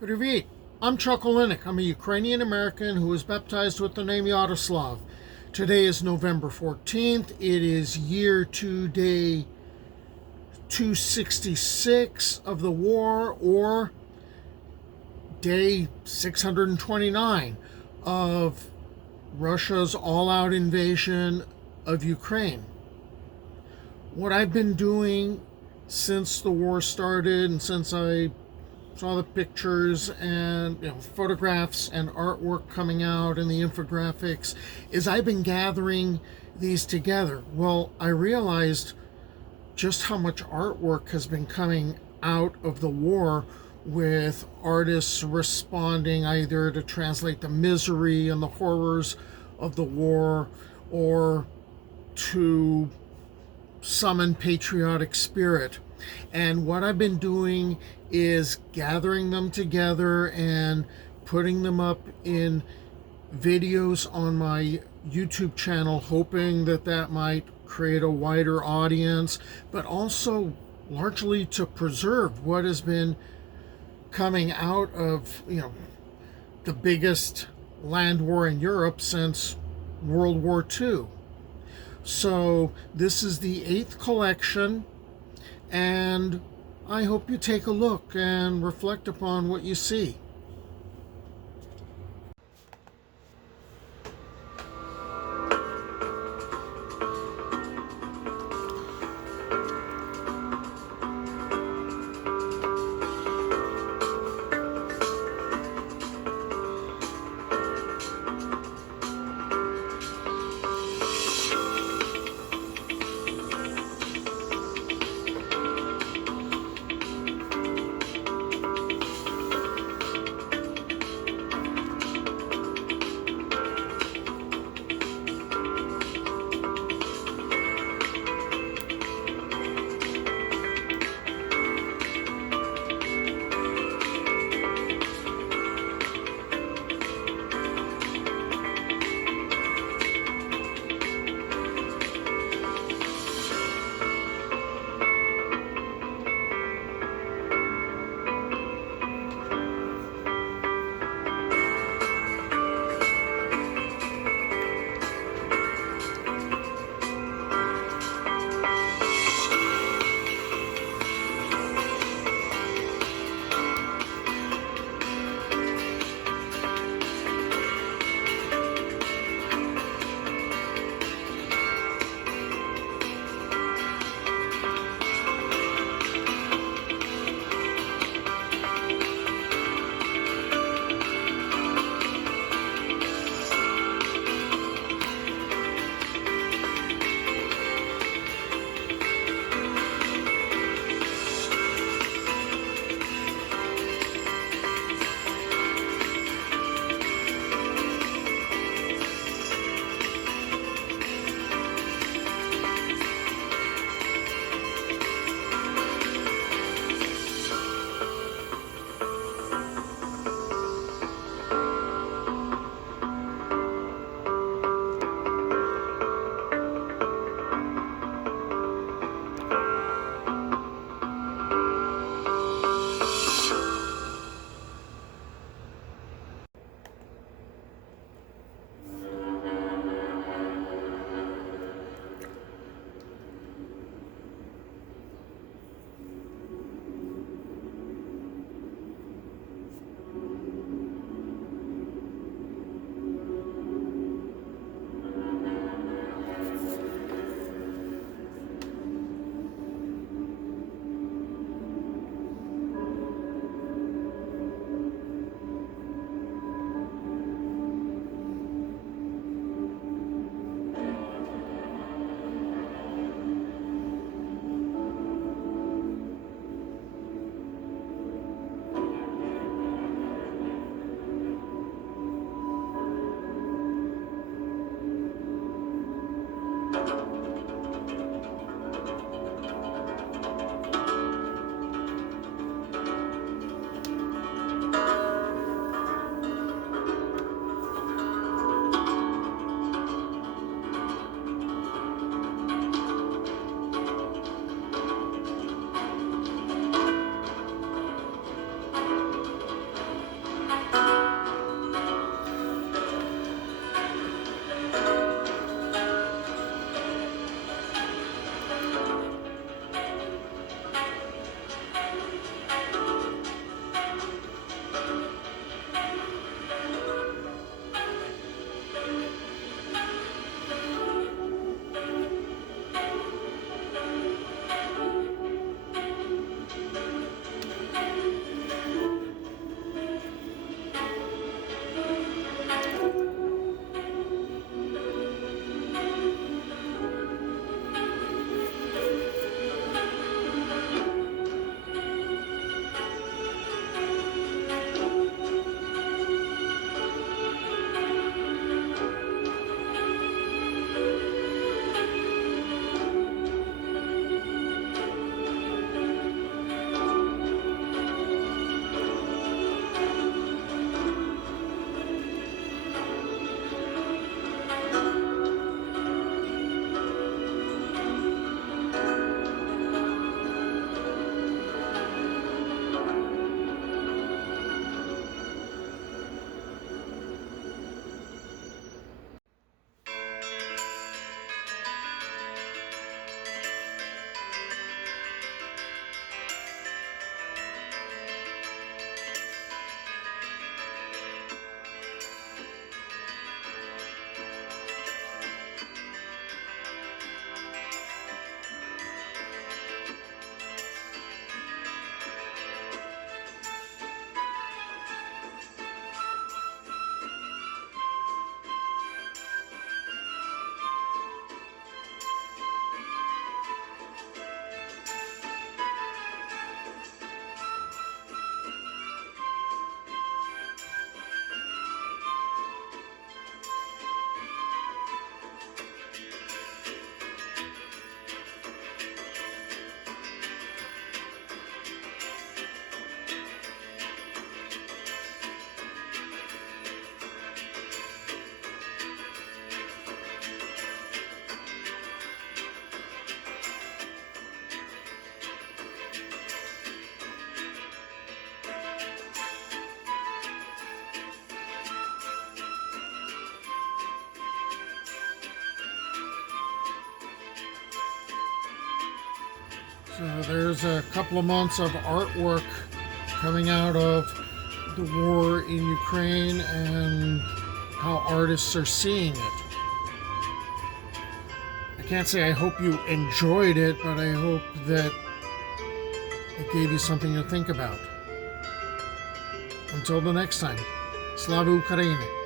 Привет! I'm Chuck Olenek. I'm a Ukrainian American who was baptized with the name Yaroslav. Today is November 14th. It is year 2, day 266 of the war, or day 629 of Russia's all-out invasion of Ukraine. What I've been doing since the war started and since I saw the pictures and photographs and artwork coming out and the infographics is I've been gathering these together. Well, I realized just how much artwork has been coming out of the war, with artists responding either to translate the misery and the horrors of the war or to summon patriotic spirit. And what I've been doing is gathering them together and putting them up in videos on my YouTube channel, hoping that that might create a wider audience, but also largely to preserve what has been coming out of, the biggest land war in Europe since World War II. So this is the 8th collection, and I hope you take a look and reflect upon what you see. So there's a couple of months of artwork coming out of the war in Ukraine and how artists are seeing it. I can't say I hope you enjoyed it, but I hope that it gave you something to think about. Until the next time, Slava Ukraini.